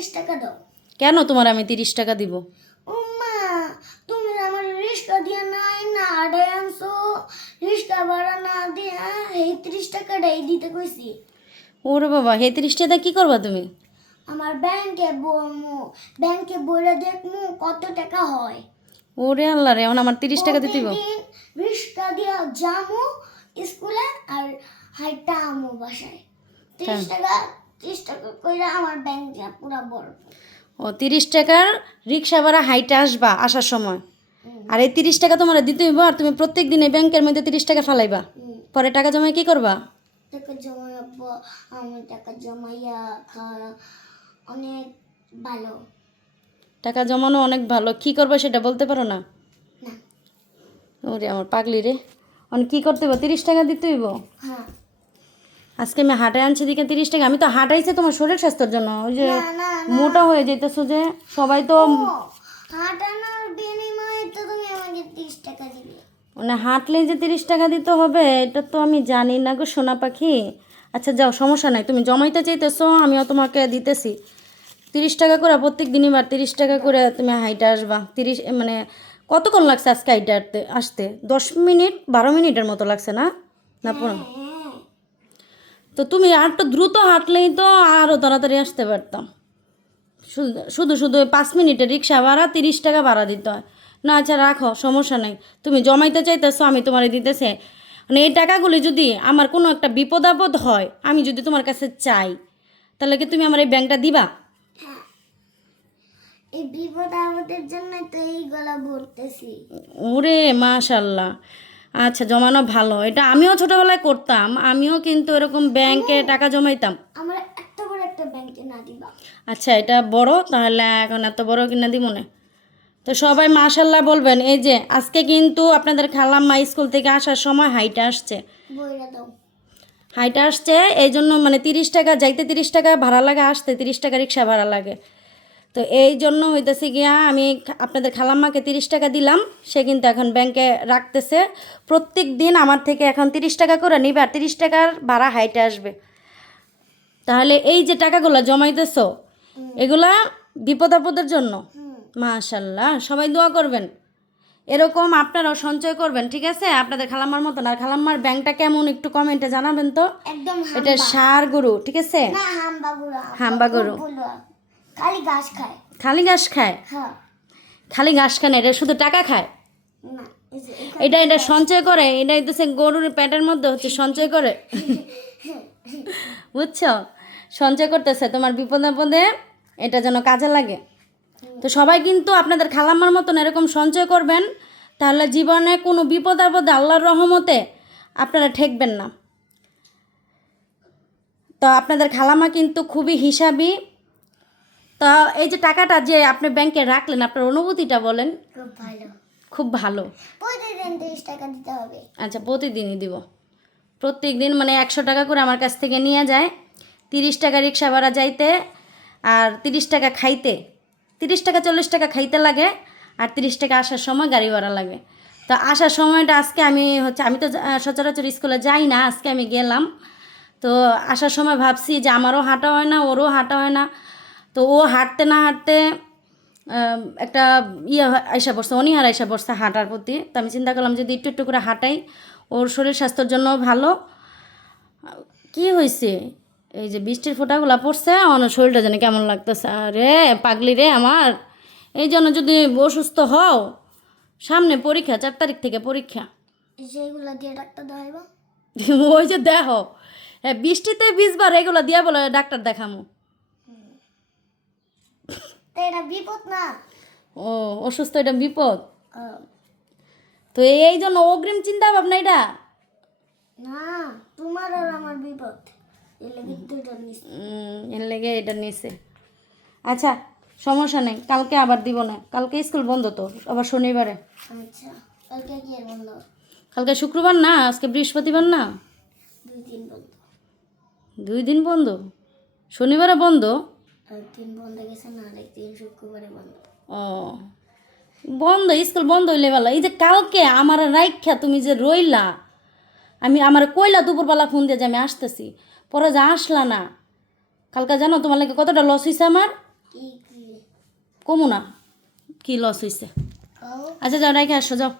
তিরিশ টাকা দাও। কেন তোমার আমি তিরিশ টাকা দিব? উম্মা তুমি আমার রিক্সা দিয়ে নাই না আড়াই আনছো। রিক্সা ভাড়া না দিয়ে এই তিরিশ টাকাটাই দিতে কইছি। ওরে বাবা হে তিরিশ টাকা কি করবা তুমি? আমার ব্যাংকে বমু ব্যাংকে বলে দেখমু কত টাকা হয়। ওরে আল্লাহ রে এখন আমার তিরিশ টাকা দিতে। প্রতিদিন রিক্সা দিয়া যামু স্কুলে আর হাইটা আমু বাসায়। তিরিশ টাকা তিরিশ টাকা কইরা আমার ব্যাংক পুরা বড় ও তিরিশ টাকার রিক্সা ভাড়া হাইটে আসবা আসার সময়। আর এই তিরিশ টাকা তোমার দিতে হইব আর তুমি প্রত্যেক দিন ব্যাংকের মধ্যে তিরিশ টাকা ফালাইবা। পরে টাকা জমায় কি করবা? টাকা জমাবো আমি টাকা জমাইয়া খাওয়া অনেক ভালো। টাকা জমানো অনেক ভালো। কি করবা সেটা বলতে পারো না? ওরে আমার পাগলি রে। অনেক কি করতে হইব? তিরিশ টাকা দিতে হইব? হ্যাঁ। আজকে আমি হাঁটায় আনছি দিকে তিরিশ টাকা। আমি তো হাঁটাইছি তোমার শরীর স্বাস্থ্যের জন্য। ওই যে মোটা হয়ে যেতেছো যে সবাই তো হাঁটানোর বিনিময়ে তো তুমি আমাকে তিরিশ টাকা দিবে মানে হাঁটলেই যে তিরিশ টাকা দিতে হবে এটা তো আমি জানি না গো সোনা পাখি। আচ্ছা যাও সমস্যা নাই। তুমি জমাইতে চাইতেছো আমিও তোমাকে দিতেছি। তিরিশ টাকা করে প্রত্যেক দিনই বার তিরিশ টাকা করে তুমি হাইটে আসবা। তিরিশ মানে কতক্ষণ লাগছে আজকে হাইটে আসতে? আসতে দশ মিনিট বারো মিনিটের মতো লাগছে না? না পনেরো? হ্যাঁ তো তুমি আর একটু দ্রুত হাঁটলেই তো আরও তাড়াতাড়ি আসতে পারতাম। শুধু শুধু পাঁচ মিনিটে রিক্সা ভাড়া তিরিশ টাকা ভাড়া দিতে হয়। না আচ্ছা রাখো সমস্যা নেই। তুমি জমাইতে চাইতেছো আমি তোমার দিতেছে। মানে এই টাকাগুলি যদি আমার কোনো একটা বিপদ আপদ হয় আমি যদি তোমার কাছে চাই তাহলে কি তুমি আমার এই ব্যাংকটা দিবা? হ্যাঁ। এই বিপদ আমাদের জন্য তো এইগুলা বলতেছি। ওরে মাশাল্লাহ। আচ্ছা জমানো ভালো। এটা আমিও ছোটোবেলায় করতাম। আমিও কিন্তু এরকম ব্যাংকে টাকা জমাইতাম। আমার এত বড় একটা ব্যাংকে না দিবা। আচ্ছা এটা বড়? তাহলে এখন এত বড় কিনা দিব না। তো সবাই মাশাল্লাহ বলবেন এই যে আজকে কিন্তু আপনাদের খালাম খালাম্মা স্কুল থেকে আসার সময় হাইটা আসছে। হাইটা আসছে এই জন্য মানে তিরিশ টাকা যাইতে তিরিশ টাকা ভাড়া লাগে আসতে তিরিশ টাকা রিক্সা ভাড়া লাগে। তো এই জন্য হইতেছে গিয়া আমি আপনাদের খালাম্মাকে তিরিশ টাকা দিলাম। সে কিন্তু এখন ব্যাংকে রাখতেছে। প্রত্যেক দিন আমার থেকে এখন তিরিশ টাকা করে নিবে আর তিরিশ টাকার ভাড়া হাইটে আসবে। তাহলে এই যে টাকাগুলো জমাইতেছো এগুলা বিপদ আপদের জন্য? মাশাল্লাহ সবাই দোয়া করবেন। এরকম আপনারাও সঞ্চয় করবেন ঠিক আছে? আপনাদের খালাম্মার মতন। আর খালাম্মার ব্যাংকটা কেমন একটু কমেন্টে জানাবেন তো? এটা সার গরু ঠিক আছে? হাম্বা গরু। খালি ঘাস খায়। খালি ঘাস খায়? হ্যাঁ। খালি ঘাস খায় না এটা শুধু টাকা খায়? না এটা এটা সঞ্চয় করে? এটা হইতেছে গরুর প্যাটের মধ্যে হচ্ছে সঞ্চয় করে? বুঝছ? সঞ্চয় করতেছে তোমার বিপদে আপদে এটা যেন কাজে লাগে। তো সবাই কিন্তু আপনাদের খালাম্মার মতন এরকম সঞ্চয় করবেন তাহলে জীবনে কোনো বিপদ আপদে আল্লাহর রহমতে আপনারা ঠেকবেন না। তো আপনাদের খালামা কিন্তু খুবই হিসাবি তা এই যে টাকাটা যে আপনি ব্যাংকে রাখলেন আপনার অনুভূতিটা বলেন। খুব ভালো। খুব ভালো। প্রতিদিন তিরিশ টাকা দিতে হবে। আচ্ছা প্রতিদিনই দিব। প্রত্যেক দিন মানে একশো টাকা করে আমার কাছ থেকে নিয়ে যায়। তিরিশ টাকা রিক্সা ভাড়া যাইতে আর তিরিশ টাকা খাইতে। তিরিশ টাকা চল্লিশ টাকা খাইতে লাগে আর তিরিশ টাকা আসার সময় গাড়ি ভাড়া লাগে। তো আসার সময়টা আজকে আমি হচ্ছে আমি তো সচরাচর স্কুলে যাই না আজকে আমি গেলাম। তো আসার সময় ভাবছি যে আমারও হাঁটা হয় না ওরও হাঁটা হয় না। তো ও হাঁটতে না হাঁটতে একটা ইয়ে আইসা পড়ছে অনীহার আইসা পড়ছে হাঁটার প্রতি। তো আমি চিন্তা করলাম যদি একটু একটু করে হাঁটাই ওর শরীর স্বাস্থ্যের জন্য ভালো। কি হয়েছে এই যে বৃষ্টির ফোঁটাগুলো পড়ছে আমার শরীরটা যেন কেমন লাগতেছে। আরে পাগলি রে আমার। এই জন্য যদি অসুস্থ হও সামনে পরীক্ষা চার তারিখ থেকে পরীক্ষা। যেগুলো দিয়ে ডাক্তার দেখাইবা? ওই যে দেহ হ্যাঁ বৃষ্টিতে ভিজবার এগুলো দিয়া বলে ডাক্তার দেখামো। এটা বিপদ না? ও অসুস্থ এটা বিপদ? তো এই জন্য অগ্রিম চিন্তা ভাবনা এটা? না তোমার আর আমার বিপদ। এর লেগে এটা নিছে। আচ্ছা সমস্যা নেই কালকে আবার দিব না। কালকে স্কুল বন্ধ তো আবার শনিবারে। আচ্ছা কালকে কি বন্ধ? কালকে শুক্রবার না আজকে বৃহস্পতিবার না? দুই দিন বন্ধ। দুই দিন বন্ধ? শনিবারে বন্ধ? বন্ধ গেছে না আর শুক্রবারে বন্ধ। ও বন্ধ স্কুল বন্ধ হইলে ভালো। এই যে কালকে আমার রাইখা তুমি যে রইলা আমি আমার কইলা দুপুরবেলা ফোন দিয়ে যে আমি আসতেছি পরে যে আসলা না কালকে জানো তোমার লাগে কতটা লস হয়েছে আমার? কমু না কি লস হয়েছে আচ্ছা যাও রেখে আসো যাও।